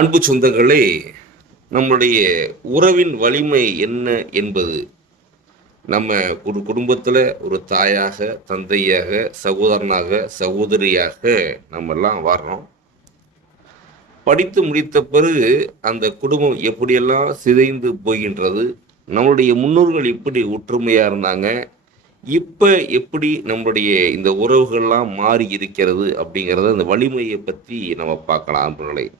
அன்பு சொந்தங்களே நம்முடைய உறவின் வலிமை என்ன என்பது நம்ம ஒரு குடும்பத்தில் ஒரு தாயாக தந்தையாக சகோதரனாக சகோதரியாக நம்ம எல்லாம் வர்றோம். படித்து முடித்த பிறகு அந்த குடும்பம் எப்படியெல்லாம் சிதைந்து போகின்றது நம்மளுடைய முன்னோர்கள் எப்படி ஒற்றுமையாக இருந்தாங்க இப்போ எப்படி நம்மளுடைய இந்த உறவுகள்லாம் மாறி இருக்கிறது அப்படிங்கிறத அந்த வலிமையை பற்றி நம்ம பார்க்கலாம் அன்பர்களே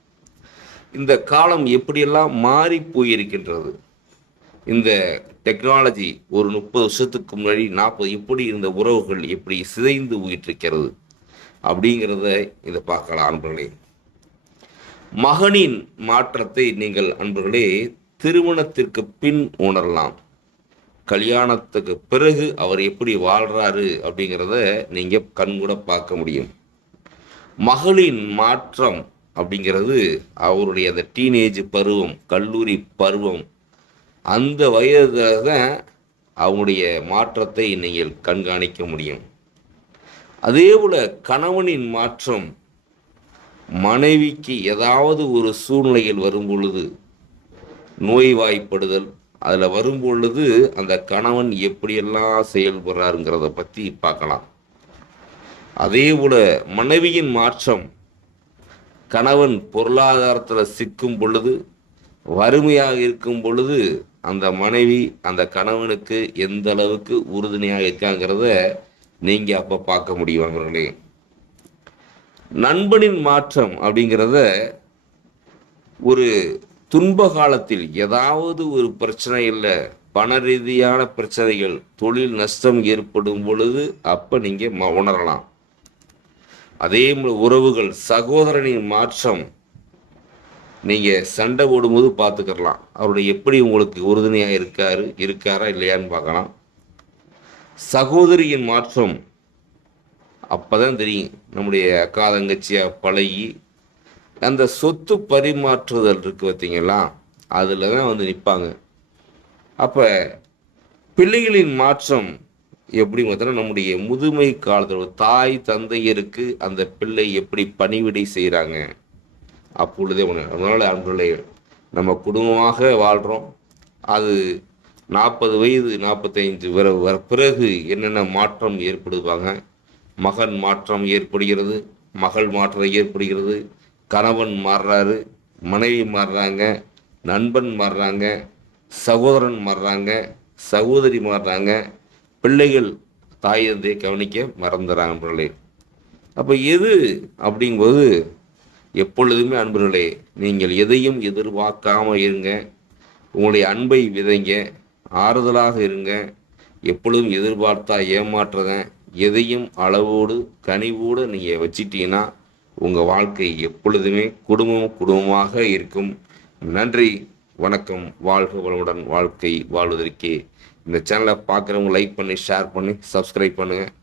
இந்த காலம் எப்படியெல்லாம் மாறி போயிருக்கின்றது? இந்த டெக்னாலஜி ஒரு முப்பது வருஷத்துக்கு முன்னாடி நாற்பது எப்படி இந்த உறவுகள் எப்படி சிதைந்து போயிட்டிருக்கிறது? அப்படிங்கிறத இதை பார்க்கலாம் அன்பர்களே. மகனின் மாற்றத்தை நீங்கள் அன்பர்களே திருமணத்திற்கு பின் உணரலாம். கல்யாணத்துக்கு பிறகு அவர் எப்படி வாழ்றாரு அப்படிங்கிறத நீங்கள் கண்கூட பார்க்க முடியும். மகளின் மாற்றம் அப்படிங்கிறது அவருடைய அந்த டீனேஜ் பருவம் கல்லூரி பருவம். அந்த வயதில் தான் அவங்களுடைய மாற்றத்தை நீங்கள் கண்காணிக்க முடியும். அதே போல் கணவனின் மாற்றம் மனைவிக்கு ஏதாவது ஒரு சூழ்நிலையில் வரும் பொழுது நோய்வாய்ப்படுதல் அதில் வரும் பொழுது அந்த கணவன் எப்படியெல்லாம் செயல்படுறாருங்கிறத பற்றி பார்க்கலாம். அதே போல் மனைவியின் மாற்றம் கணவன் பொருளாதாரத்தில் சிக்கும் பொழுது வறுமையாக இருக்கும் பொழுது அந்த மனைவி அந்த கணவனுக்கு எந்த அளவுக்கு உறுதுணையாக இருக்காங்கிறத நீங்கள் அப்போ பார்க்க முடியும் அவர்களே. நண்பனின் மாற்றம் அப்படிங்கிறத ஒரு துன்ப காலத்தில் ஏதாவது ஒரு பிரச்சனை இல்லை பண ரீதியான பிரச்சனைகள் தொழில் நஷ்டம் ஏற்படும் பொழுது அப்போ நீங்கள் ம உணரலாம். அதே உறவுகள் சகோதரனின் மாற்றம் நீங்கள் சண்டை போடும்போது பார்த்துக்கிறலாம் அவருடைய எப்படி உங்களுக்கு உறுதுணையாக இருக்காரு இருக்காரா இல்லையான்னு பார்க்கலாம். சகோதரியின் மாற்றம் அப்பதான் தெரியும். நம்முடைய அக்கா தங்கச்சியாக பழகி அந்த சொத்து பரிமாற்றுதல் இருக்கு பார்த்தீங்களா அதில் தான் வந்து நிற்பாங்க அப்போ பிள்ளைகளின் மாற்றம் எப்படி பார்த்தோன்னா நம்முடைய முதுமை காலத்தில் தாய் தந்தையருக்கு அந்த பிள்ளை எப்படி பணிவிடை செய்கிறாங்க அப்பொழுதே உணர் அதனால் அன்புகளை நம்ம குடும்பமாக வாழ்கிறோம் அது நாற்பது வயது நாற்பத்தைந்து வர வர பிறகு என்னென்ன மாற்றம் ஏற்படுவாங்க? மகன் மாற்றம் ஏற்படுகிறது மகள் மாற்றம் ஏற்படுகிறது கணவன் மாறுறாரு மனைவி மாறுறாங்க நண்பன் மாறுறாங்க சகோதரன் மாறுறாங்க சகோதரி மாறுறாங்க பிள்ளைகள் தாய் தந்தையை கவனிக்க மறந்துடுறாங்க நண்பர்களே அப்போ எது அப்படிங்கும்போது எப்பொழுதுமே அன்பர்களே நீங்கள் எதையும் எதிர்பார்க்காம இருங்க. உங்களுடைய அன்பை விதைங்க ஆறுதலாக இருங்க. எப்பொழுதும் எதிர்பார்த்தா ஏமாற்றுறத எதையும் அளவோடு கனிவோடு நீங்கள் வச்சிட்டீங்கன்னா உங்கள் வாழ்க்கை எப்பொழுதுமே குடும்பம் குடும்பமாக இருக்கும். நன்றி வணக்கம் வாழ்க வளமுடன் வாழ்க்கை வாழ்வதற்கே. இந்த சேனலை பார்க்குறவங்க லைக் பண்ணி ஷேர் பண்ணி சப்ஸ்கிரைப் பண்ணுங்கள்